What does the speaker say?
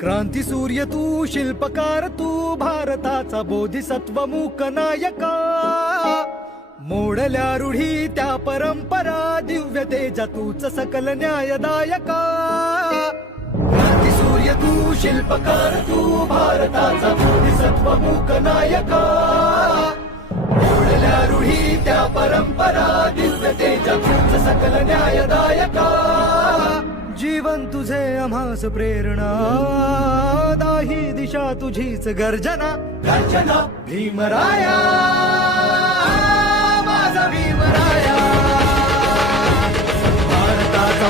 क्रांती सूर्य तू, शिल्पकार तू, भारताचा बोधिसत्व मूक नायका. मोडल्या रूढी त्या परंपरा, दिव्य तेजा तूच सकल न्यायदायका. क्रांती सूर्य तू, शिल्पकार तू, भारताचा बोधिसत्व मूक नायका. मोडल्या रूढी त्या परंपरा, दिव्य तेजा तूच सकल न्यायदायका. जीवन तुझे आम्हास प्रेरणा, दाही दिशा तुझीच गर्जना. गर्जना भीमराया, माझा भीमराया, भारताचा